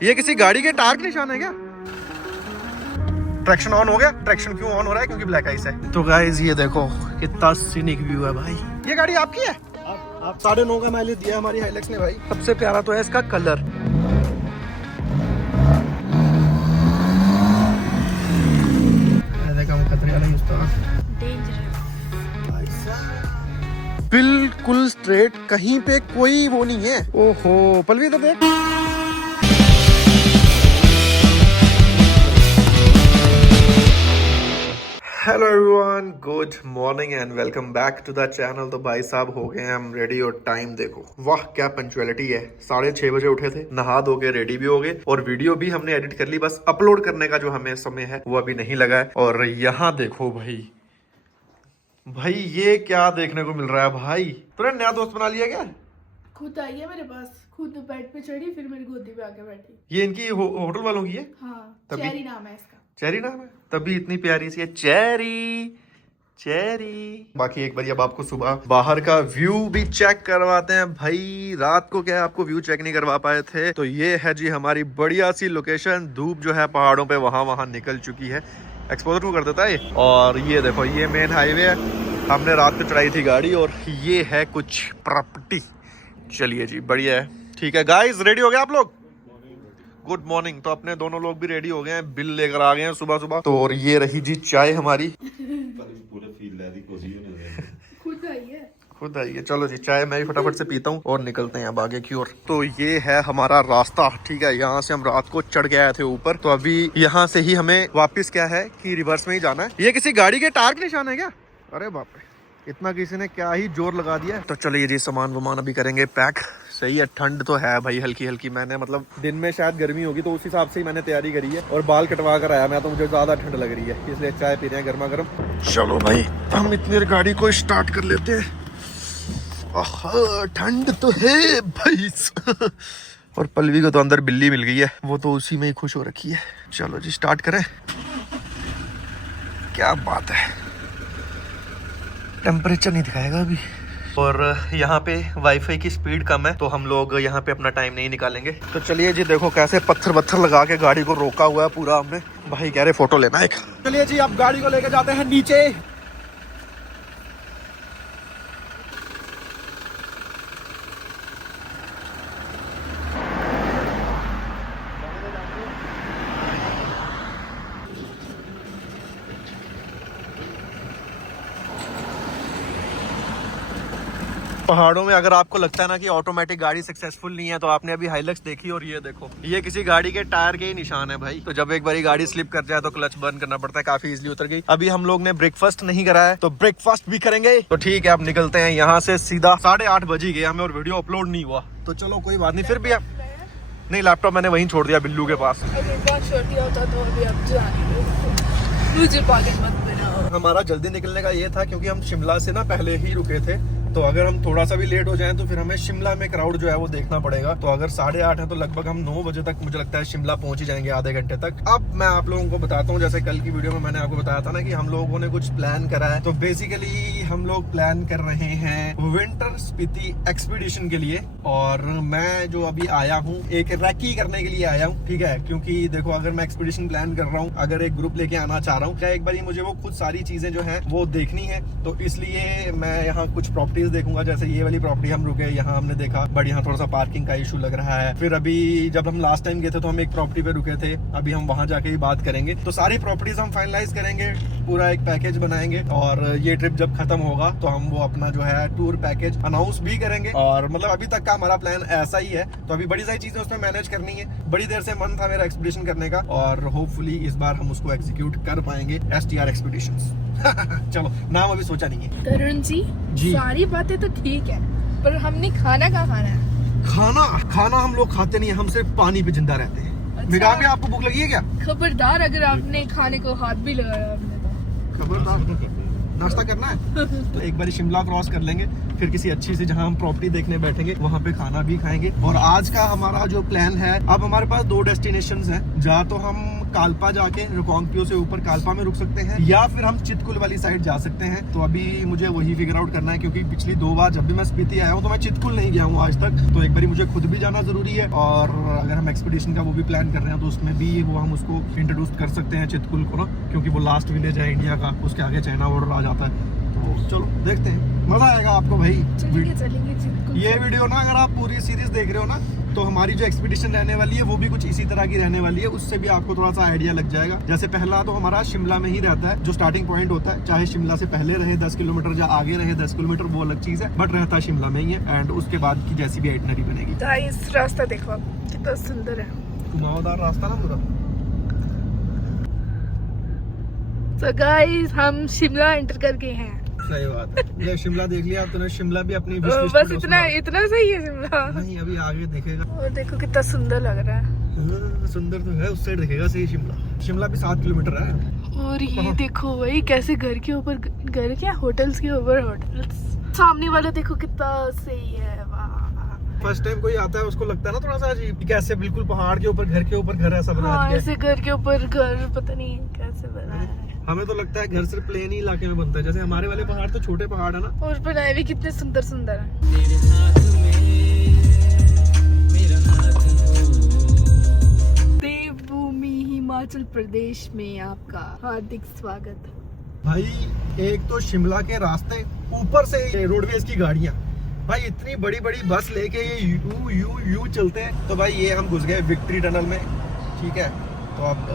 ये किसी गाड़ी के टायर के निशान है क्या? ट्रैक्शन ऑन हो गया। ट्रैक्शन क्यों ऑन हो रहा है? क्योंकि ब्लैक आइस है। तो गाइस ये देखो कितना सीनिक व्यू है भाई। ये गाड़ी आपकी है? आप 9.5 का माइलेज दिया हमारी हाइलक्स ने भाई। सबसे प्यारा तो है इसका कलर। खतरे वाला बिल्कुल स्ट्रेट, कहीं पे कोई वो नहीं है। ओहो पलवी तो देख। Hello everyone, good morning and welcome back to the channel. तो भाई साहब हो गए हैं हम रेडी और टाइम देखो, वाह क्या पंक्चुअलिटी है। 6:30 बजे उठे थे, नहा धो के रेडी भी हो गए और वीडियो भी हमने एडिट कर ली। बस अपलोड करने का जो हमें समय है वो अभी नहीं लगा है। और यहाँ देखो भाई ये क्या देखने को मिल रहा है भाई। तूने नया दोस्त बना लिया क्या? खुद आई है मेरे पास, खुद बेड पे चढ़ी, फिर मेरी गोदी पे आके बैठी। ये इनकी होटल वालों की है? हाँ, चेरी नाम है इसका। चेरी नाम है, तभी इतनी प्यारी सी है। Cherry cherry. बाकी एक बार अब आपको सुबह बाहर का व्यू भी चेक करवाते हैं भाई। रात को क्या है, आपको व्यू चेक नहीं करवा पाए थे, तो ये है जी हमारी बढ़िया सी लोकेशन। धूप जो है पहाड़ों पे वहां निकल चुकी है। एक्सपोजर को कर देता है। और ये देखो ये मेन हाईवे है। हमने रात को चढ़ाई थी गाड़ी और ये है कुछ प्रॉपर्टी। चलिए जी बढ़िया है, ठीक है गाइस। रेडी हो गए आप लोग? Good morning. तो अपने दोनों लोग भी रेडी हो गए हैं, बिल लेकर आ गए हैं सुबह सुबह। तो और ये रही जी चाय हमारी। खुद आई है। चलो जी चाय मैं भी फटाफट से पीता हूँ और निकलते हैं अब आगे की ओर। तो ये है हमारा रास्ता, ठीक है। यहाँ से हम रात को चढ़ के आए थे ऊपर, तो अभी यहाँ से ही हमें वापस क्या है कि रिवर्स में ही जाना है। ये किसी गाड़ी के टायर के निशान है क्या? अरे बाप रे, इतना किसी ने क्या ही जोर लगा दिया है। तो चलिए जी सामान वामान अभी करेंगे पैक। सही है, ठंड तो है भाई हल्की हल्की। मैंने मतलब दिन में शायद गर्मी होगी तो उस हिसाब से ही मैंने तैयारी करी है। और बाल कटवा कर आया मैं, तो मुझे ज्यादा ठंड लग रही है, इसलिए चाय पी रहे हैं गर्मा गर्म। चलो भाई हम इतनी गाड़ी को स्टार्ट कर लेते हैं। ठंड तो है भाई। और पलवी को तो अंदर बिल्ली मिल गई है, वो तो उसी में ही खुश हो रखी है। चलो जी स्टार्ट करें। क्या बात है, टेम्परेचर नहीं दिखाएगा अभी। और यहाँ पे वाईफाई की स्पीड कम है, तो हम लोग यहाँ पे अपना टाइम नहीं निकालेंगे। तो चलिए जी देखो कैसे पत्थर लगा के गाड़ी को रोका हुआ है पूरा हमने। भाई कह रहे फोटो लेना एक। चलिए जी अब गाड़ी को लेके जाते हैं नीचे। पहाड़ों में अगर आपको लगता है ना कि ऑटोमेटिक गाड़ी सक्सेसफुल नहीं है, तो आपने अभी हाइलक्स देखी और ये देखो ये किसी गाड़ी के टायर के ही निशान है भाई। तो जब एक बारी गाड़ी स्लिप कर जाए तो क्लच बंद करना पड़ता है, काफी इजीली उतर गई। अभी हम लोग ने ब्रेकफास्ट नहीं करा है, तो ब्रेकफास्ट भी करेंगे। तो ठीक है अब निकलते हैं यहाँ से सीधा। 8:30 बज गए हमें और वीडियो अपलोड नहीं हुआ, तो चलो कोई बात नहीं। फिर भी नहीं, लैपटॉप मैंने वहीं छोड़ दिया बिल्लू के पास। हमारा जल्दी निकलने का ये था क्योंकि हम शिमला से ना पहले ही रुके थे, तो अगर हम थोड़ा सा भी लेट हो जाएं तो फिर हमें शिमला में क्राउड जो है वो देखना पड़ेगा। तो अगर 8:30 है तो लगभग हम 9 बजे तक मुझे लगता है शिमला पहुंच ही जाएंगे, आधे घंटे तक। अब मैं आप लोगों को बताता हूँ, जैसे कल की वीडियो में मैंने आपको बताया था ना कि हम लोगों ने कुछ प्लान करा है। तो बेसिकली हम लोग प्लान कर रहे हैं विंटर स्पीति एक्सपीडिशन के लिए। और मैं जो अभी आया हूँ एक रैकी करने के लिए आया हूँ, ठीक है। क्योंकि देखो अगर मैं एक्सपीडिशन प्लान कर रहा हूँ, अगर एक ग्रुप लेके आना चाह रहा हूँ, क्या एक बार मुझे वो खुद सारी चीजें जो है वो देखनी है। तो इसलिए मैं यहाँ कुछ प्रॉपर्टीज देखूंगा। जैसे ये वाली प्रॉपर्टी हम रुके, यहाँ हमने देखा बट यहाँ थोड़ा सा पार्किंग का इशू लग रहा है। फिर अभी जब हम लास्ट टाइम गए थे तो हम एक प्रॉपर्टी पे रुके थे, अभी हम वहां जाके ही बात करेंगे। तो सारी प्रॉपर्टीज हम फाइनलाइज करेंगे, पूरा एक पैकेज बनाएंगे। और ये ट्रिप जब खत्म होगा तो हम वो अपना जो है टूर पैकेज अनाउंस भी करेंगे। और मतलब अभी तक का हमारा प्लान ऐसा ही है। तो अभी बड़ी सारी चीजें उसमें मैनेज करनी है। बड़ी देर से मन था मेरा एक्सपीडिशन करने का और होपफुली इस बार हम उसको एग्जीक्यूट कर पाएंगे। STR expeditions. चलो नाम अभी सोचा नहीं है। तरुण जी सारी बातें तो ठीक है, पर हमने खाना कहाँ खाना है? खाना हम लोग खाते नहीं है, हम सिर्फ पानी पे जिंदा रहते हैं। अच्छा। मिगा के आपको भूख लगी है क्या? खबरदार अगर आपने खाने को हाथ भी लगाया आपने तो। खबरदार, नाश्ता करना है तो एक बार शिमला क्रॉस कर लेंगे, फिर किसी अच्छी सी जहां हम प्रॉपर्टी देखने बैठेंगे वहां पे खाना भी खाएंगे। और आज का हमारा जो प्लान है, अब हमारे पास 2 डेस्टिनेशंस हैं। जा तो हम कालपा जाके रिकांगपियो से ऊपर कालपा में रुक सकते हैं, या फिर हम चितकुल वाली साइड जा सकते हैं। तो अभी मुझे वही फिगर आउट करना है, क्योंकि पिछली 2 बार जब भी मैं स्पीति आया हूँ तो मैं चितकुल नहीं गया हूँ आज तक। तो एक बार मुझे खुद भी जाना जरूरी है, और अगर हम एक्सपीडिशन का वो भी प्लान कर रहे हैं तो उसमें भी वो हम उसको इंट्रोड्यूस कर सकते हैं चितकुल को ना, क्योंकि वो लास्ट विलेज है इंडिया का, उसके आगे चाइना बॉर्डर आ जाता है। तो चलो देखते हैं, मजा आएगा आपको भाई। चलेंगे। ये वीडियो ना अगर आप पूरी सीरीज देख रहे हो ना, तो हमारी जो एक्सपीडिशन रहने वाली है वो भी कुछ इसी तरह की रहने वाली है। उससे भी आपको थोड़ा सा आइडिया लग जाएगा। जैसे पहला तो हमारा शिमला में ही रहता है, जो स्टार्टिंग पॉइंट होता है, चाहे शिमला से पहले रहे 10 किलोमीटर या आगे रहे 10 किलोमीटर, वो अलग चीज है, बट रहता शिमला में ही है। एंड उसके बाद की जैसी भी आइटनरी बनेगी। गाइस रास्ता देखो आप, कितना सुंदर है, घुमावदार रास्ता ना पूरा। तो गाइस हम शिमला एंटर कर गए हैं। सही बात है, ये शिमला देख लिया तूने, शिमला भी अपनी wish list बस में इतना उसमें- इतना सही है शिमला। नहीं, अभी आगे देखेगा। और देखो कितना सुंदर लग रहा है। हाँ, सुंदर तो है, उस साइड देखेगा सही शिमला। शिमला भी 7 किलोमीटर है। और ये देखो भाई कैसे घर के ऊपर घर, क्या होटल्स के ऊपर होटल्स, सामने वाला देखो कितना सही है। वाह, फर्स्ट टाइम कोई आता है उसको लगता है ना थोड़ा सा अजीब, कैसे बिल्कुल पहाड़ के ऊपर घर के ऊपर घर ऐसा बना हाँ दिया है। ऐसे घर के ऊपर घर, पता नहीं कैसे बना है। हमें तो लगता है घर सिर्फ प्लेन ही इलाके में बनता है, जैसे हमारे वाले पहाड़ तो छोटे पहाड़ है ना। और बनाए भी कितने सुंदर सुंदर है। देवभूमि हिमाचल प्रदेश में आपका हार्दिक स्वागत। भाई एक तो शिमला के रास्ते, ऊपर से रोडवेज की गाड़ियां, भाई इतनी बड़ी बड़ी बस लेके ये यू यू यू चलते हैं। तो भाई ये हम घुस गए विक्ट्री टनल में, ठीक है। तो अब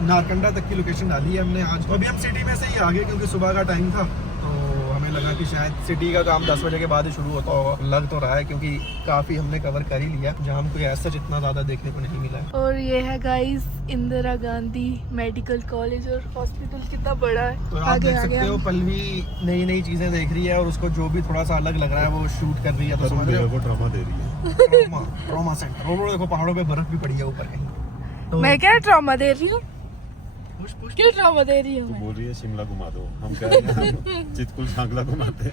नारकंडा तक की लोकेशन डाली है हमने आज। तो अभी हम सिटी में से ही आ गए, क्योंकि सुबह का टाइम था, तो हमें लगा कि शायद सिटी का काम 10 बजे के बाद ही शुरू होता होगा। लग तो रहा है, क्योंकि काफी हमने कवर कर ही लिया, जहाँ हमको ऐसा जितना ज्यादा देखने को नहीं मिला है। और ये है guys Indira Gandhi medical college और हॉस्पिटल, कितना बड़ा है। तो आप देख सकते हो पल्लवी नई नई चीजें देख रही है, और उसको जो भी थोड़ा सा अलग लग रहा है वो शूट कर रही है। तो समझ रहे हो, ट्रॉमा दे रही है। Trauma centre. और देखो पहाड़ों पे बर्फ भी पड़ी है ऊपर कहीं। तो मैं क्या ट्रॉमा दे रही हूँ, पुश क्यों ट्रॉमा दे रही हूँ तो मैं? बोल रही है शिमला घुमा दो, हम कह रहे हैं हम चितकुल सांगला घुमाते हैं।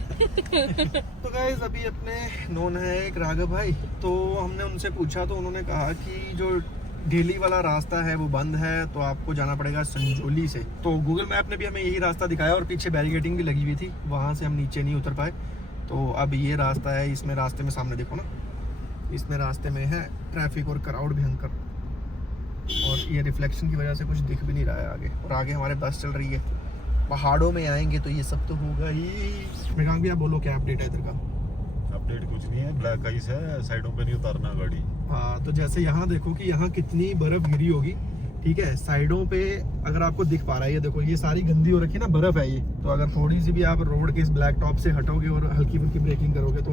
तो गाइस अभी अपने नोन है एक राघव भाई, तो हमने उनसे पूछा तो उन्होंने कहा कि जो डेली वाला रास्ता है वो बंद है, तो आपको जाना पड़ेगा संजोली से। तो गूगल मैप ने भी हमें यही रास्ता दिखाया, और पीछे बैरिकेडिंग भी लगी हुई थी, वहाँ से हम नीचे नहीं उतर पाए। तो अब ये रास्ता है, इसमें रास्ते में सामने देखो ना, इसमें रास्ते में है ट्रैफिक और क्राउड भयंकर, और ये रिफ्लेक्शन की वजह से कुछ दिख भी नहीं रहा है आगे। और आगे हमारे बस चल रही है। पहाड़ों में आएंगे तो ये सब तो होगा ही। मृगांक भी आप बोलो क्या अपडेट है इधर का? अपडेट कुछ नहीं है, ब्लैक आइस है, साइडों पे नहीं उतारना गाड़ी। हाँ, तो जैसे यहाँ देखो कि यहाँ कितनी बर्फ गिरी होगी, ठीक है। साइडों पे अगर आपको दिख पा रहा है, ये देखो ये सारी गंदी हो रखी है ना, बर्फ है ये। तो अगर थोड़ी सी भी आप रोड के इस ब्लैक टॉप से हटोगे और हल्की फुल्की ब्रेकिंग करोगे तो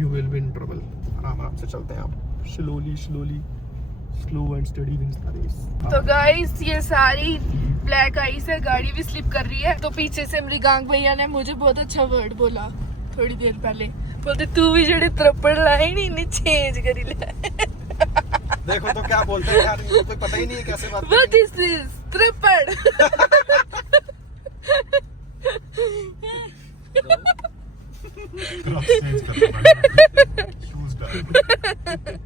you will be in trouble. आराम आराम से चलते हैं आप, slowly slowly, slow and steady wins the race. तो गाइस ये सारी ब्लैक आइस है, गाड़ी भी स्लिप कर रही है। तो पीछे से मृगांक भैया ने मुझे बहुत अच्छा वर्ड बोला थोड़ी देर पहले, बोलते तू भी जड़े त्रप्पड़ लाए नहीं चेंज करी ले। देखो तो क्या बोलते हैं यार, इनको कोई पता ही नहीं है कैसे बात What is this? त्रप्पड़। चेंज करना पड़ेगा, शूज डाल।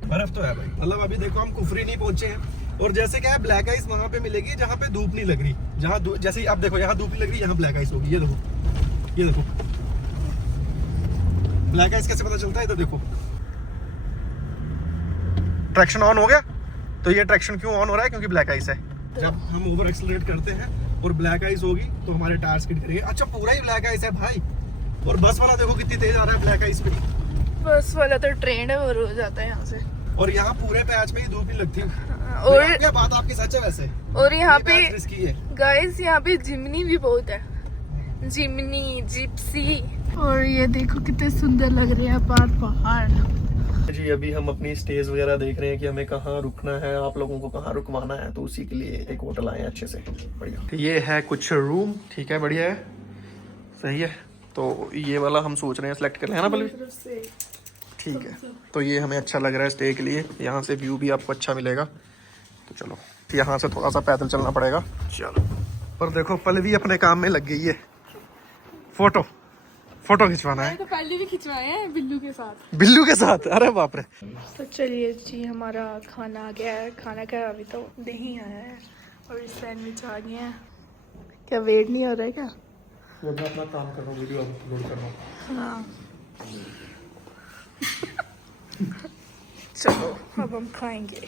बर्फ तो है भाई, मतलब अभी देखो हम कुफरी नहीं पहुंचे हैं। और जैसे क्या है, ब्लैक आइस वहां पे मिलेगी जहाँ पे धूप नहीं लग रही, जहाँ जैसे ही आप देखो यहाँ धूप नहीं लग रही, यहाँ ब्लैक आइस होगी। ये देखो, ये देखो ब्लैक आइस कैसे पता चलता है, इधर देखो ट्रैक्शन ऑन हो गया। तो ये ट्रैक्शन क्यों ऑन हो रहा है, क्योंकि ब्लैक आइस है। जब हम ओवर एक्सेलरेट करते हैं और ब्लैक आइस होगी तो हमारे टायर स्किड करेंगे। अच्छा पूरा ही ब्लैक आइस है भाई। और बस वाला देखो कितनी तेज आ रहा है ब्लैक आइस पे। बस वाला तो ट्रेंड है, वो रोज आता है यहाँ से। और यहाँ पूरे पैच में ही धूप नहीं लगती। और क्या बात आपकी सच है वैसे। और यहाँ पे ये रिस्की है गाइस, यहाँ पे जिमनी भी बहुत है, जिमनी जिप्सी। और ये देखो कितने सुंदर लग रहे हैं पहाड़। जी अभी हम अपनी स्टेज वगैरह देख रहे हैं कि हमें कहाँ रुकना है, आप लोगों को कहाँ रुकवाना है, तो उसी के लिए एक होटल आए हैं अच्छे से, बढ़िया। ये है कुछ रूम, ठीक है, बढ़िया है, सही है। तो ये वाला हम सोच रहे हैं सेलेक्ट कर लें, है ना पल्लवी? ठीक है, तो ये हमें अच्छा लग रहा है स्टे के लिए। यहाँ से व्यू भी आपको अच्छा मिलेगा। तो चलो यहाँ से थोड़ा सा पैदल चलना पड़ेगा। चलो, पर देखो पल्लवी अपने काम में लग गई है, फोटो खिंचवाना है। तो पहले भी खिंचवाए हैं बिल्लू के साथ। बिल्लू के साथ, अरे बाप रे। तो चलिए जी, हमारा खाना आ गया है। खाना क्या, अभी तो नहीं आया है, और सैंडविच आ गए हैं। क्या वेट नहीं हो रहा है क्या? तो मैं अपना काम कर रहा हूँ, वीडियो अपलोड कर रहा हूँ। हाँ। चलो अब हम खाएंगे।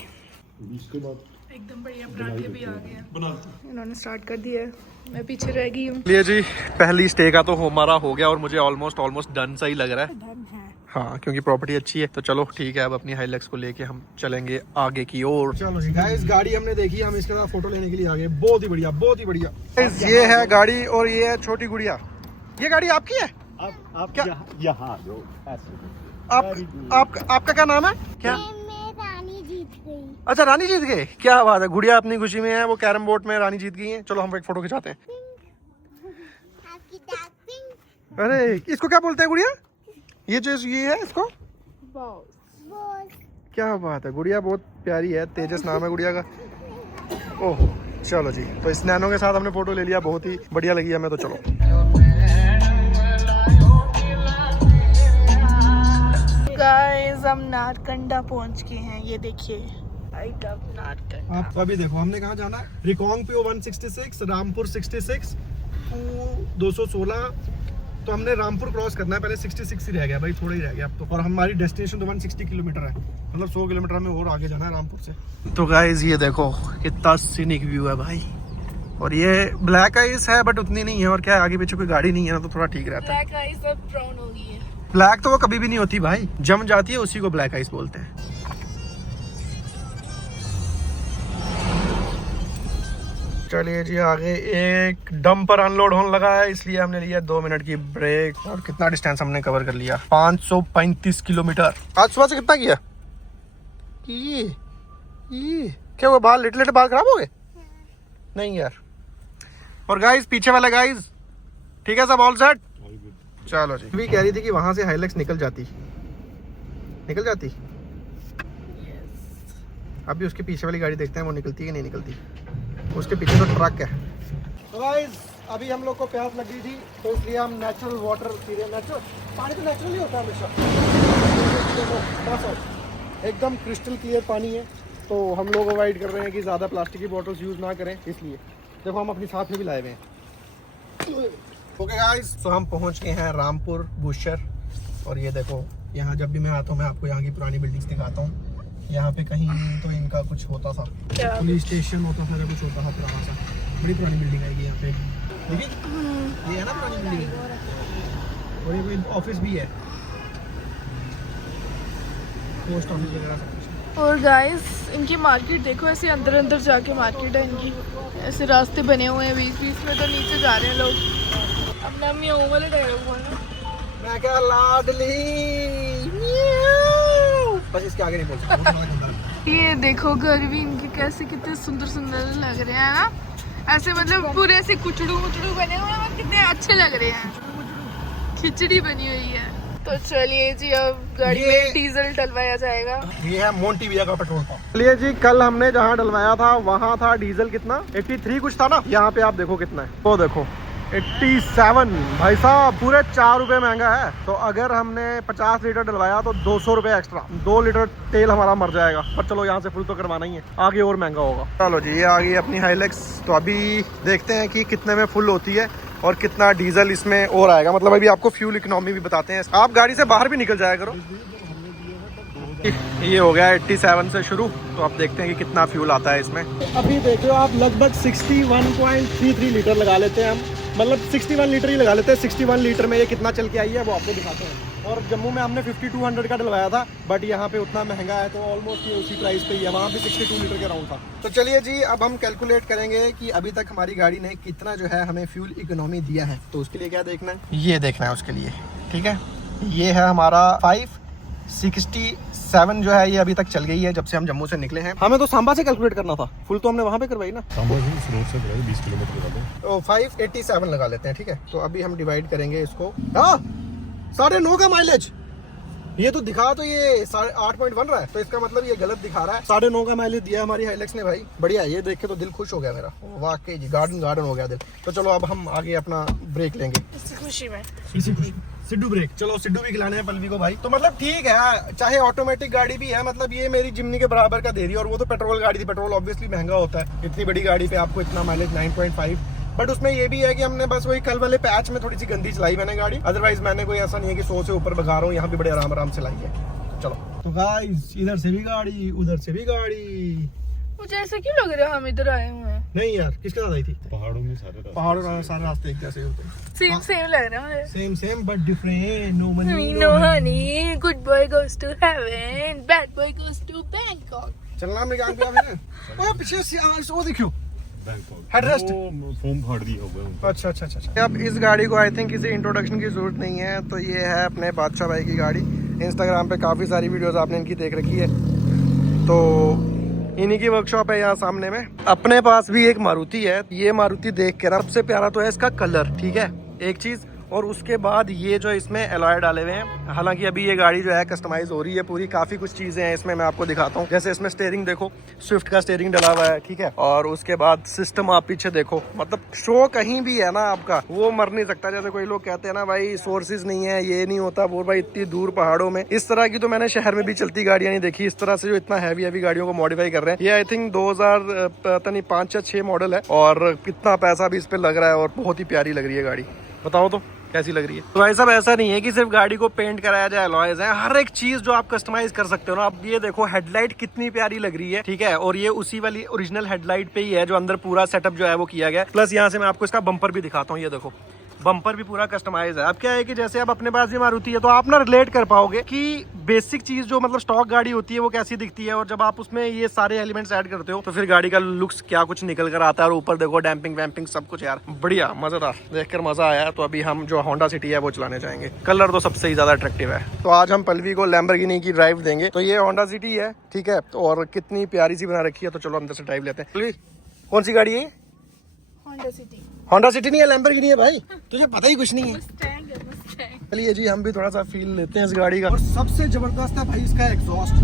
इसके बाद एकदम बढ़िया पराठे भी आ गए हैं। बना इन्होंने स्टार्ट कर दिया है, मैं पीछे रह गई हूँ। लिए जी, पहली स्टे का तो हमारा हो गया और मुझे ऑलमोस्ट डन सा ही लग रहा है। हाँ, क्योंकि प्रॉपर्टी अच्छी है। तो चलो ठीक है, अब अपनी हाइलक्स को लेके हम चलेंगे आगे की ओर। चलो जी गाइस, गाड़ी हमने देखी, हम इसके साथ फोटो लेने के लिए आ गए। बहुत ही बढ़िया, बहुत ही बढ़िया। ये है गाड़ी और ये है छोटी गुड़िया। ये गाड़ी आपकी है? आप क्या? यहाँ जो आपका क्या नाम है? क्या? मैं रानी जीत गई। अच्छा, रानी जीत गए, क्या बात है। गुड़िया अपनी खुशी में है, वो कैरम बोर्ड में रानी जीत गई है। चलो हम एक फोटो खिंचाते हैं। आपकी डाक पिंक अरे इसको क्या बोलते हैं गुड़िया? ये जो ये है इसको बॉस। क्या बात है। गुड़िया बहुत प्यारी है, तेजस नाम है गुड़िया का। ओह चलो जी, तो इस नैनो के साथ हमने फोटो ले लिया, बहुत ही बढ़िया लगी हमें। तो चलो गाइस, हम नारकंडा पहुंच गए हैं। ये देखिए, नारकंडा। आप अभी देखो हमने कहाँ जाना है। रिकोंग पे 166, रामपुर 66, 216। तो हमने रामपुर क्रॉस करना है, पहले 66 ही रह गया भाई, थोड़ा ही रह गया अब तो। और हमारी डेस्टिनेशन तो 160 किलोमीटर है, मतलब 100 किलोमीटर हमें और आगे जाना है रामपुर से। तो गाइस ये देखो कितना सीनिक व्यू है भाई। और ये ब्लैक आइस है बट उतनी नहीं है। और क्या है, आगे पीछे कोई गाड़ी नहीं है ना, तो थोड़ा ठीक रहता है। ब्लैक आइस अब ब्राउन हो गई है। ब्लैक तो वो कभी भी नहीं होती भाई, जम जाती है उसी को ब्लैक आइस बोलते हैं। चलिए जी, आगे एक डंप पर अनलोड होने लगा है, इसलिए हमने लिया 2 मिनट की ब्रेक। और कितना डिस्टेंस हमने कवर कर लिया, 535 किलोमीटर। आज सुबह से कितना किया? ये क्या हुआ, बाल लिटे लिटे बाल खराब हो गए? नहीं यार। और गाइस पीछे वाला गाइस ठीक है, सब ऑल सेट। चलो जी, भी कह रही थी कि वहां से हाइलक्स निकल जाती। अभी उसके पीछे वाली गाड़ी देखते हैं वो निकलती है कि नहीं निकलती। उसके पीछे तो ट्रक है। तो गाइस अभी हम लोग को प्यास लग गई थी, तो इसलिए हम नेचुरल वाटर पी रहे हैं। नेचुरल पानी तो नेचुरल ही होता है हमेशा, एकदम क्रिस्टल क्लियर पानी है। तो हम लोग अवॉइड कर रहे हैं कि ज़्यादा प्लास्टिक की बॉटल्स यूज़ ना करें, इसलिए देखो हम अपनी साथ में भी लाए हुए हैं। ओके गाइस, तो हम पहुंच गए हैं रामपुर बुशर। और ये देखो, यहाँ जब भी मैं आता हूँ मैं आपको यहाँ की पुरानी बिल्डिंग्स दिखाता हूँ। यहाँ पे कहीं तो इनका कुछ होता था, पुलिस स्टेशन होता था या कुछ होता था पुराना सा। बड़ी पुरानी बिल्डिंग आएगी यहाँ पे, देखिए ये है ना पुरानी बिल्डिंग। और ये कोई ऑफिस भी है, पोस्ट ऑफिस वगैरह सब कुछ। और गाइस इनकी मार्केट देखो, ऐसे अंदर अंदर जाके मार्केट है इनकी। ऐसे रास्ते बने हुए हैं बीच बीच में, तो नीचे जा रहे हैं लोग। अपना म्याऊं वाले डायलॉग बोलना। मैं क्या लाडली, बस इसके आगे नहीं बोल सकता। ये देखो घर भी इनके कैसे कितने सुंदर सुंदर लग रहे हैं ना। ऐसे मतलब पूरे ऐसे कुचड़ू बने हुए हैं, कितने अच्छे लग रहे हैं। खिचड़ी बनी हुई है। तो चलिए जी, अब गाड़ी में डीजल डलवाया जाएगा। ये है मोंटी विया का पेट्रोल पंप। चलिए जी, कल हमने जहाँ डलवाया था वहाँ था डीजल कितना, 83 कुछ था ना। यहाँ पे आप देखो कितना है, वो देखो 87। भाई साहब पूरे 4 रुपए महंगा है। तो अगर हमने 50 लीटर डलवाया तो 200 रुपए एक्स्ट्रा, 2 लीटर तेल हमारा मर जाएगा। पर चलो यहाँ से फुल तो करवाना ही है, आगे और महंगा होगा। चलो जी, ये आ गई अपनी हाइलक्स। तो अभी देखते हैं कि कितने में फुल होती है और कितना डीजल इसमें और आएगा। मतलब अभी आपको फ्यूल इकोनॉमी भी बताते हैं। आप गाड़ी से बाहर भी निकल जाया करो। ये हो गया 87 से शुरू, तो आप देखते हैं कि कितना फ्यूल आता है इसमें। अभी देख रहे हो आप, लगभग 61.33 लीटर लगा लेते हैं हम, मतलब 61 लीटर ही लगा लेते हैं। 61 लीटर में ये कितना चल के आई है वो आपको दिखाते हैं। और जम्मू में हमने 5200 का डलवाया था, बट यहाँ पे उतना महंगा है, तो ऑलमोस्ट ये उसी प्राइस पे ही है। वहाँ पे 62 लीटर के राउंड था। तो चलिए जी, अब हम कैलकुलेट करेंगे कि अभी तक हमारी गाड़ी ने कितना जो है हमें फ्यूल इकोनॉमी दिया है। तो उसके लिए क्या देखना है, ये देखना है उसके लिए। ठीक है, ये है हमारा 567 जो है, ये अभी तक चल गई है जब से हम जम्मू से निकले हैं। हमें तो सांबा से कैलकुलेट करना था, फुल तो हमने वहाँ पे करवाई ना। सांबा से इस रोड से 20 किलोमीटर लगा दो, तो 587 लगा लेते हैं। ठीक है, तो अभी हम डिवाइड करेंगे इसको। हाँ, 9.5 का माइलेज। ये तो दिखा तो ये 8.1 बन रहा है, तो इसका मतलब ये गलत दिखा रहा है। 9.5 का माइलेज दिया हमारी हाइलक्स ने भाई, बढ़िया। ये देख के तो दिल खुश हो गया मेरा, वाकई जी, गार्डन हो गया दिल। तो चलो अब हम आगे अपना ब्रेक लेंगे इसी खुशी में। इसी खुशी सिड्डू ब्रेक। चलो सिड्डू भी खिलाने हैं पल्लवी को भाई। तो मतलब ठीक है, चाहे ऑटोमेटिक गाड़ी भी है, मतलब ये मेरी जिम्नी के बराबर का दे रही है, और वो तो पेट्रोल गाड़ी थी। पेट्रोल ऑब्वियसली महंगा होता है, इतनी बड़ी गाड़ी पे आपको इतना माइलेज 9.5। बट उसमें ये भी है कि हमने बस वही कल वाले पैच में थोड़ी सी गंदी चलाई मैंने गाड़ी, अदरवाइज मैंने कोई ऐसा नहीं है कि 100 से ऊपर भगा रहा हूँ, यहाँ भी बड़े आराम आराम से लाई है। चलो तो गाइस, इधर से भी गाड़ी, उधर से भी गाड़ी। मुझे ऐसा क्यों लग रहा है हम इधर आए हुए हैं? नहीं यार, किसके साथ आई थी? पहाड़ों में सारे रास्ते, पहाड़ों में सारे रास्ते एक जैसे होते हैं। सेम सेम लग रहा है मुझे। Same but different. No money No honey, good boy goes to heaven, bad boy goes to Bangkok. चलना में क्या किया मैंने? ओए पीछे से वो देखियो। Bangkok headrest. वो फोम फाड़ दी हो गए। अच्छा। अब इस गाड़ी को आई थिंक किसी इंट्रोडक्शन की जरूरत नहीं है। तो ये है अपने बादशाह भाई की गाड़ी। इंस्टाग्राम पे काफ़ी सारी वीडियोस आपने इनकी देख रखी है। तो इन्हीं की वर्कशॉप है यहाँ सामने में। अपने पास भी एक मारुति है। ये मारुति देख के ना सबसे प्यारा तो है इसका कलर, ठीक है, एक चीज़। और उसके बाद ये जो इसमें एलॉय डाले हुए हैं। हालांकि अभी ये गाड़ी जो है कस्टमाइज हो रही है पूरी, काफ़ी कुछ चीज़ें हैं इसमें, मैं आपको दिखाता हूँ। जैसे इसमें स्टीयरिंग देखो, स्विफ्ट का स्टीयरिंग डला हुआ है, ठीक है। और उसके बाद सिस्टम आप पीछे देखो, मतलब शो कहीं भी है ना आपका, वो मर नहीं सकता। जैसे कोई लोग कहते हैं ना भाई सोर्सेज नहीं है, ये नहीं होता वो, भाई इतनी दूर पहाड़ों में इस तरह की तो मैंने शहर में भी चलती गाड़ियाँ नहीं देखी इस तरह से, जो इतना हैवी गाड़ियों को मॉडिफाई कर रहे हैं। ये आई थिंक 2005 या 6 मॉडल है, और कितना पैसा भी इस पे लग रहा है, और बहुत ही प्यारी लग रही है गाड़ी। बताओ तो कैसी लग रही है? तो भाई साहब ऐसा नहीं है कि सिर्फ गाड़ी को पेंट कराया जाए, अलॉयज है, हर एक चीज जो आप कस्टमाइज कर सकते हो ना। अब ये देखो हेडलाइट कितनी प्यारी लग रही है, ठीक है, और ये उसी वाली ओरिजिनल हेडलाइट पे ही है, जो अंदर पूरा सेटअप जो है वो किया गया है। प्लस यहाँ से मैं आपको इसका बम्पर भी दिखाता हूँ, ये देखो बम्पर भी पूरा कस्टमाइज है। अब क्या है कि जैसे अब अपने पास ये मारुति है, तो आप ना रिलेट कर पाओगे कि बेसिक चीज जो मतलब स्टॉक गाड़ी होती है वो कैसी दिखती है, और जब आप उसमें ये सारे एलिमेंट्स ऐड करते हो तो फिर गाड़ी का लुक्स क्या कुछ निकल कर आता है। और ऊपर देखो डैम्पिंग वैम्पिंग सब कुछ, यार बढ़िया मजेदार, देखकर मजा आया। तो अभी हम जो होंडा सिटी है वो चलाने जाएंगे। कलर तो सबसे ही ज्यादा अट्रैक्टिव है। तो आज हम पल्लवी को लैम्बोर्गिनी की ड्राइव देंगे। तो ये होंडा सिटी है, ठीक है, और कितनी प्यारी सी बना रखी है। तो चलो अंदर से ड्राइव लेते हैं। पल्लवी कौन सी गाड़ी है? Honda City. होंडा सिटी नहीं है, लैम्बोर्गिनी है भाई, तुझे पता ही कुछ नहीं है। Mustang है, Mustang. चलिए जी, हम भी थोड़ा सा फील लेते हैं इस गाड़ी का। और सबसे जबरदस्त है भाई इसका एग्जॉस्ट।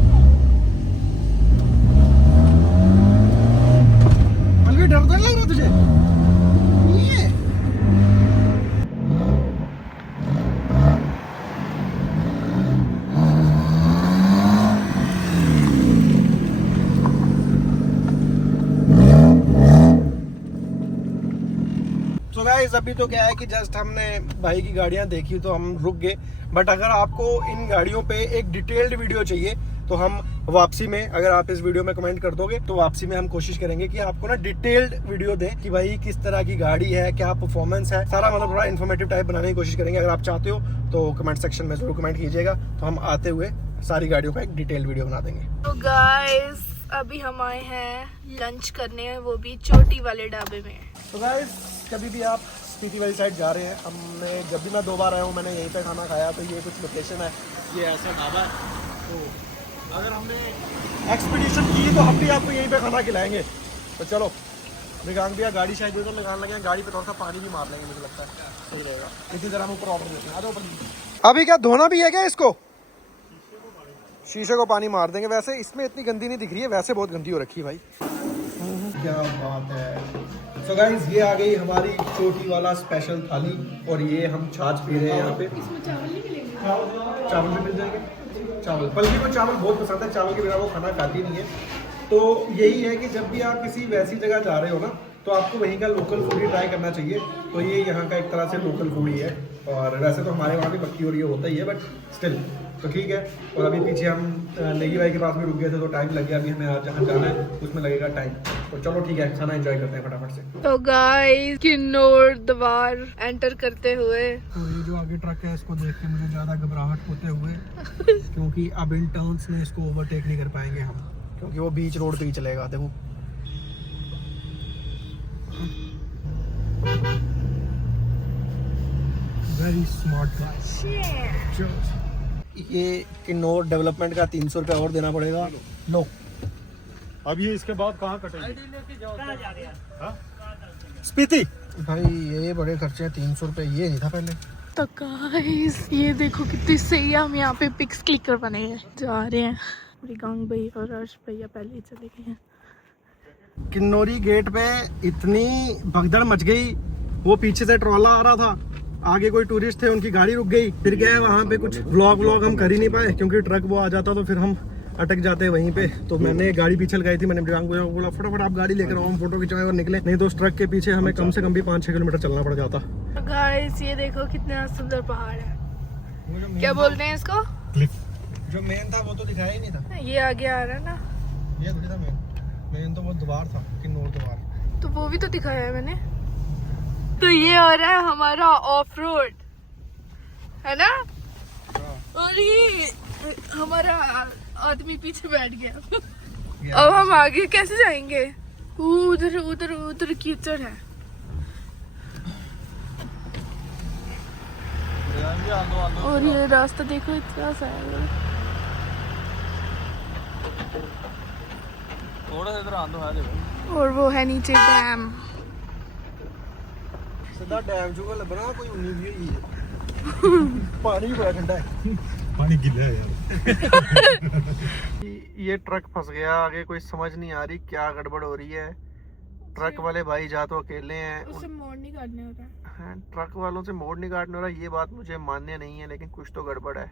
पल्लवी डर तो नहीं लग रहा तुझे? ये तो गाइस अभी तो क्या है कि जस्ट हमने भाई की गाड़ियां देखी तो हम रुक गए। बट अगर आपको इन गाड़ियों पे एक डिटेल्ड वीडियो चाहिए तो हम वापसी में, अगर आप इस वीडियो में कमेंट कर दोगे तो वापसी में हम कोशिश करेंगे कि आपको ना डिटेल्ड वीडियो दें कि भाई किस तरह की गाड़ी है, क्या परफॉर्मेंस है, सारा मतलब थोड़ा इन्फॉर्मेटिव टाइप बनाने की कोशिश करेंगे। अगर आप चाहते हो तो कमेंट सेक्शन में जरूर कमेंट कीजिएगा, तो हम आते हुए सारी गाड़ियों का एक डिटेल्ड वीडियो बना देंगे। तो गाइस अभी हम आए हैं लंच करने, वो भी चोटी वाले ढाबे में। तो गाइस कभी भी आप स्पीति वाली साइड जा रहे हैं, हमने जब भी मैं 2 बार आया हूँ मैंने यहीं पे खाना खाया। तो ये कुछ लोकेशन है, ये ऐसा ढाबा है। तो अगर हमने एक्सपीडिशन की तो हम भी आपको यहीं पे खाना खिलाएंगे। तो चलो मृगांक भैया गाड़ी शायद इधर लगाने लगे हैं, गाड़ी पे थोड़ा सा पानी भी मार लेंगे, मुझे लगता है सही रहेगा। इसी तरह हम ऊपर ऑर्डर देते हैं। आ जाओ ऊपर। अभी क्या धोना भी है क्या इसको? शीशे को पानी मार देंगे। वैसे इसमें इतनी गंदी नहीं दिख रही है, वैसे बहुत गंदी हो रखी है भाई। क्या बात है। सो गाइस ये आ गई हमारी चोटी वाला स्पेशल थाली, और ये हम छाछ पी रहे हैं यहाँ पे। इसमें चावल नहीं मिलेंगे? चावल भी मिल जाएंगे। चावल, पल्लवी को चावल बहुत पसंद है, चावल के बिना वो खाना खाती नहीं है। तो यही है कि जब भी आप किसी वैसी जगह जा रहे हो ना, तो आपको वहीं का लोकल फूड ही ट्राई करना चाहिए। तो ये यहाँ का एक तरह से लोकल फूड ही है। और वैसे तो हमारे वहाँ भी मक्की और ये होता ही है, बट स्टिल तो ठीक है। और अभी पीछे हम नेगी भाई के पास में रुक गए थे तो टाइम लग गया। अभी हमें आज जहाँ जाना है उसमें लगेगा टाइम। तो चलो ठीक है, खाना एंजॉय करते हैं फटाफट से। तो गाइस किन्नौर द्वार एंटर करते हुए, तो ये जो आगे ट्रक है इसको देख के मुझे ज़्यादा घबराहट होते हुए क्योंकि अब इन टर्न्स में इसको ओवरटेक नहीं कर पाएंगे हम, क्योंकि वो बीच रोड पे ही चलेगा। देखो वेरी स्मार्ट गाइस। ये किन्नौर डेवलपमेंट का 300 रुपया और देना पड़ेगा। लो अब ये इसके बाद कहाँ कटेंगे? स्पीति भाई, ये बड़े खर्चे हैं। 300 रुपये ये नहीं था पहले। तो गाइस ये देखो कितनी सही है। हम यहाँ पे पिक्स क्लिक कर बने जा रहे हैं। मृगांक भाई और हर्ष भैया पहले ही चले गए हैं। किन्नौरी गेट पे इतनी भगदड़ मच गई, वो पीछे से ट्रॉला आ रहा था आगे कोई टूरिस्ट थे, उनकी गाड़ी रुक गई, फिर गए वहाँ पे कुछ व्लॉग हम कर ही नहीं पाए क्योंकि ट्रक वो आ जाता तो फिर हम अटक जाते वहीं पे। तो मैंने गाड़ी पीछे लगाई थी, मैंने मृगांक को बोला फटाफट आप गाड़ी लेकर आओ, हम फोटो खिंचवाए और निकले, नहीं तो उस ट्रक के पीछे हमें कम से कम भी 5-6 किलोमीटर चलना पड़ जाता। गाइस ये देखो कितना सुंदर पहाड़ है। क्या बोलते हैं इसको? जो मेन था वो तो दिखाया ही नहीं था। ये आगे आ रहा है ना, ये थोड़ी था मेन तो वो द्वार था, किन्नौर द्वार। तो वो भी तो दिखाया है मैंने। तो ये हो रहा है हमारा ऑफ रोड, है ना? और ये हमारा आदमी पीछे बैठ गया। अब हम आगे कैसे जाएंगे? उधर उधर उधर कीचड़ है। और ये रास्ता देखो इतना सा है। थोड़ा सा इधर आंदो है देखो। और वो है नीचे डैम। सीधा डैम जो लग रहा कोई उन्नी भी हुई है। पानी भी बड़ा ठंडा है। पानी गिला है यार। ये ट्रक फंस गया, आगे कोई समझ नहीं आ रही क्या गड़बड़ हो रही है। ट्रक वाले भाई जा तो अकेले हैं, उससे मोड़ नहीं काटने होता है। ट्रक वालों से मोड़ नहीं काटने हो रहा, ये बात मुझे मान्य नहीं है, लेकिन कुछ तो गड़बड़ है।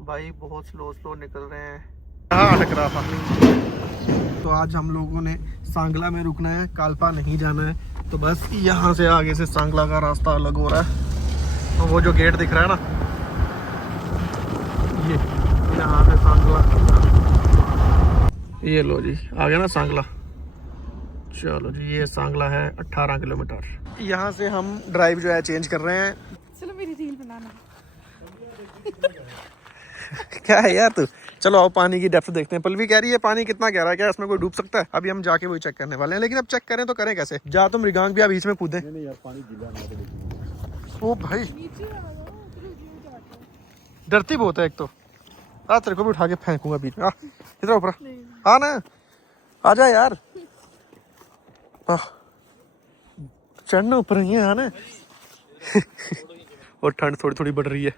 भाई बहुत स्लो निकल रहे हैं। कहाँ अटक रहा था। तो आज हम लोगों ने सांगला में रुकना है, कालपा नहीं जाना है। तो बस यहाँ से आगे से सांगला का रास्ता अलग हो रहा है। तो वो जो गेट दिख रहा है ना, ये यहाँ से सांगला, ये लो जी आ गया ना सांगला। चलो जी ये सांगला है 18 किलोमीटर। यहाँ से हम ड्राइव जो है चेंज कर रहे हैं। चलो मेरी रील बनाना। क्या है यार तू? चलो आओ पानी की डेप्थ देखते हैं। पलवी कह रही है पानी कितना गहरा है, क्या इसमें कोई डूब सकता है? अभी हम जाके वही चेक करने वाले हैं, लेकिन अब चेक करें तो करें कैसे? जा तुम मृगांक भी बीच में कूदे। नहीं यार पानी गिला ना तो देखो। ओ भाई डरती बहुत है एक तो। आ तेरे को भी उठा के फेंकूंगा बीच में। आ इधर ऊपर आ ना, आ जा यार। चढ़ना ऊपर ही है ना। और ठंड थोड़ी थोड़ी बढ़ रही है।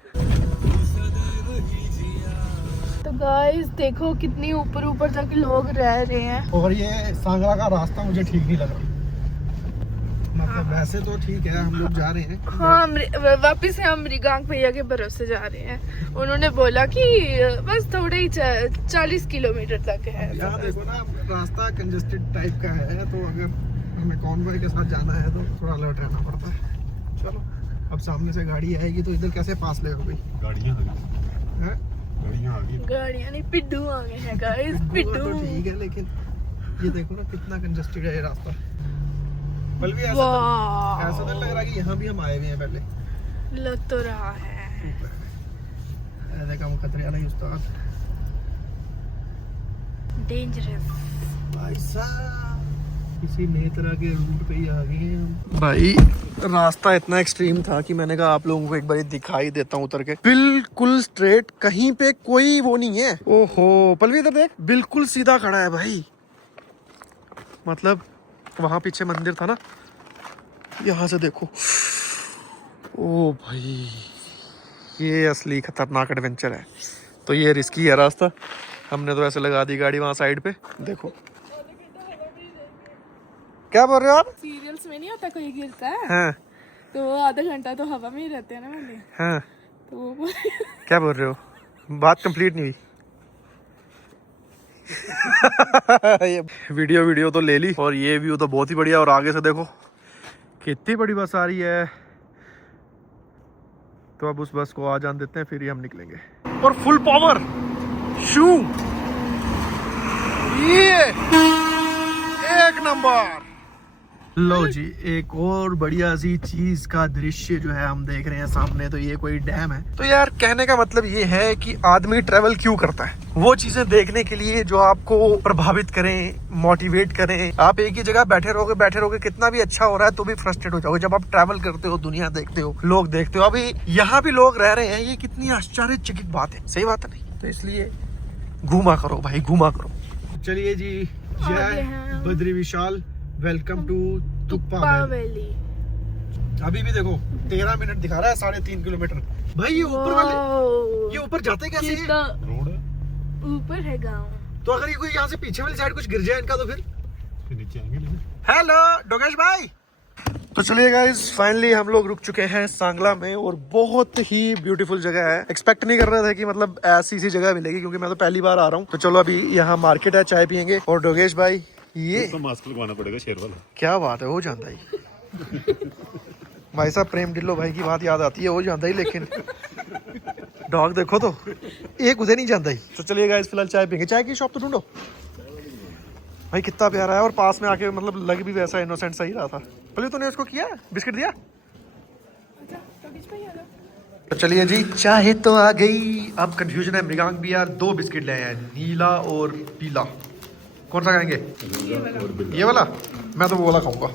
तो गाइस देखो कितनी ऊपर ऊपर तक लोग रह रहे हैं। और ये सांगला का रास्ता मुझे ठीक नहीं लग रहा। मतलब वैसे तो ठीक है, हम लोग जा रहे हैं। हाँ वापिस से हम मृगांक भैया के भरोसे जा रहे हैं। उन्होंने बोला कि बस थोड़े ही 40 किलोमीटर तक है। यहाँ देखो ना रास्ता कंजेस्टेड टाइप का है, तो अगर हमें कॉन्वॉय के साथ जाना है तो थोड़ा अलर्ट रहना पड़ता है। चलो अब सामने से गाड़ी आएगी तो इधर कैसे पास लेगा कोई? गाड़ियाँ आ गई हैं? गाड़ियाँ आ गई। गाड़ियाँ नहीं पिड्डू आ गए हैं गाइस, वो पिड्डू। तो ठीक है, लेकिन ये देखो ना कितना कंजेस्टेड है ये रास्ता। बल्कि ऐसा तो लग रहा है कि यहाँ भी हम आए हुए हैं पहले। लग तो रहा है। ऐसे काम खतरे नहीं उस्ताद। डेंजरस भाई साहब किसी नए तरह के रूट पे ही आ गए हैं हम। भाई रास्ता इतना एक्सट्रीम था कि मैंने कहा आप लोगों को एक बार दिखाई देता हूँ उतर के। बिल्कुल स्ट्रेट, कहीं पे कोई वो नहीं है। ओहो पलवी इधर देख, बिल्कुल सीधा खड़ा है भाई। मतलब वहां पीछे मंदिर था ना, यहाँ से देखो। ओ भाई ये असली खतरनाक एडवेंचर है। तो ये रिस्की है रास्ता। हमने तो ऐसे लगा दी गाड़ी वहां साइड पे। देखो क्या बोल रहे हो आप? सीरियल्स में नहीं होता कोई गिरता है हाँ तो वो आधा घंटा तो हवा में ही रहते हैं ना वाले। हाँ तो वो क्या बोल रहे हो? बात कंप्लीट नहीं हुई। ये वीडियो तो ले ली, और ये व्यू तो बहुत ही बढ़िया। और आगे से देखो कितनी बड़ी बस आ रही है। तो अब उस बस को आ जान देते हैं, फिर ही हम निकलेंगे। और फुल पावर शू, ये एक नंबर। लो जी एक और बढ़िया सी चीज का दृश्य जो है हम देख रहे हैं सामने। तो ये कोई डैम है। तो यार कहने का मतलब ये है कि आदमी ट्रेवल क्यों करता है? वो चीजें देखने के लिए जो आपको प्रभावित करें, मोटिवेट करें। आप एक ही जगह बैठे रहोगे, कितना भी अच्छा हो रहा है तो भी फ्रस्ट्रेट हो जाओगे। जब आप ट्रैवल करते हो, दुनिया देखते हो, लोग देखते हो, अभी यहाँ भी लोग रह रहे हैं, ये कितनी आश्चर्यचकित बात है। सही बात है नहीं? तो इसलिए घूमा करो भाई, घूमा करो। चलिए जी, जय बद्री विशाल, वेलकम टू तुप्पा वैली। अभी भी देखो 13 मिनट दिखा रहा है, 3.5 किलोमीटर। भाई ये ऊपर वाले, ये ऊपर जाते कैसे हैं? रोड है, ऊपर है गांव। तो अगर ये कोई यहाँ से पीछे वाली साइड कुछ गिर जाए इनका तो फिर नीचे आएंगे। हेलो डोगेश भाई, तो चलिए गाइस, फाइनली हम लोग रुक चुके हैं सांगला में और बहुत ही ब्यूटीफुल जगह है। एक्सपेक्ट नहीं कर रहे थे कि मतलब ऐसी सी जगह मिलेगी, क्योंकि मैं तो पहली बार आ रहा हूँ। तो चलो अभी यहाँ मार्केट है, चाय पियेंगे। और डोगेश भाई ये तो मास्क लगवाना पड़ेगा शेर वाला। क्या बात है, हो जाता ही भाई साहब, प्रेम ढिल्लो भाई की बात याद आती है, हो जाता ही। लेकिन डॉग देखो तो एक उधर नहीं जाता ही। तो चलिए गाइस, फिलहाल चाय पियेंगे। चाय की शॉप तो ढूंढो भाई, कितना प्यारा है। और पास में आके मतलब लग भी वैसा इनोसेंट सही रहा था। पहले तूने उसको किया, बिस्किट दिया। तो चलिए जी, चाय तो आ गई। अब कंफ्यूजन है, मृगांक भी यार 2 बिस्किट ले हैं, नीला और पीला। कौन सा खाएंगे? ये वाला। मैं तो वो वाला खाऊंगा।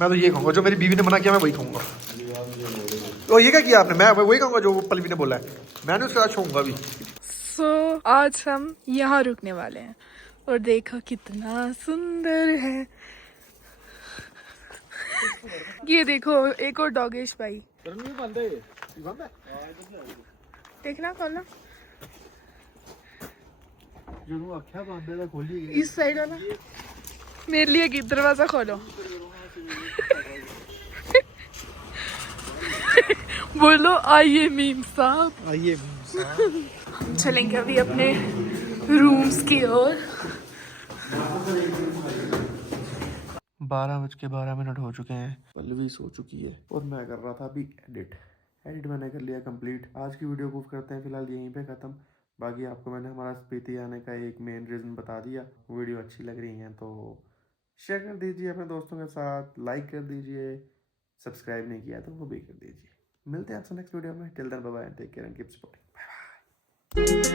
मैं तो ये खाऊंगा जो मेरी बीवी ने मना किया, मैं वही खाऊंगा। तो ये क्या किया आपने? मैं वही खाऊंगा जो पल्लवी ने बोला है। मैंने उसके साथ छूंगा भी। सो आज हम यहाँ रुकने वाले हैं और देखो कितना सुंदर है। ये देखो एक और डॉगेश भाई, देखना खोलना इस साइड वाला। मेरे लिए की दरवाजा खोलो। बोलो आइए मीम साहब, आइए। चलेंगे अभी अपने रूम्स की ओर। 12:12 हो चुके हैं। पल्लवी सो चुकी है और मैं कर रहा था अभी एडिट मैंने कर लिया कंप्लीट। आज की वीडियो को करते हैं फिलहाल यहीं पे ख़त्म। बाकी आपको मैंने हमारा स्पीति आने का एक मेन रीज़न बता दिया। वीडियो अच्छी लग रही है तो शेयर कर दीजिए अपने दोस्तों के साथ, लाइक कर दीजिए, सब्सक्राइब नहीं किया तो वो भी कर दीजिए। मिलते हैं आपसे नेक्स्ट वीडियो में। Till then bye bye, take care and keep supporting. Bye bye.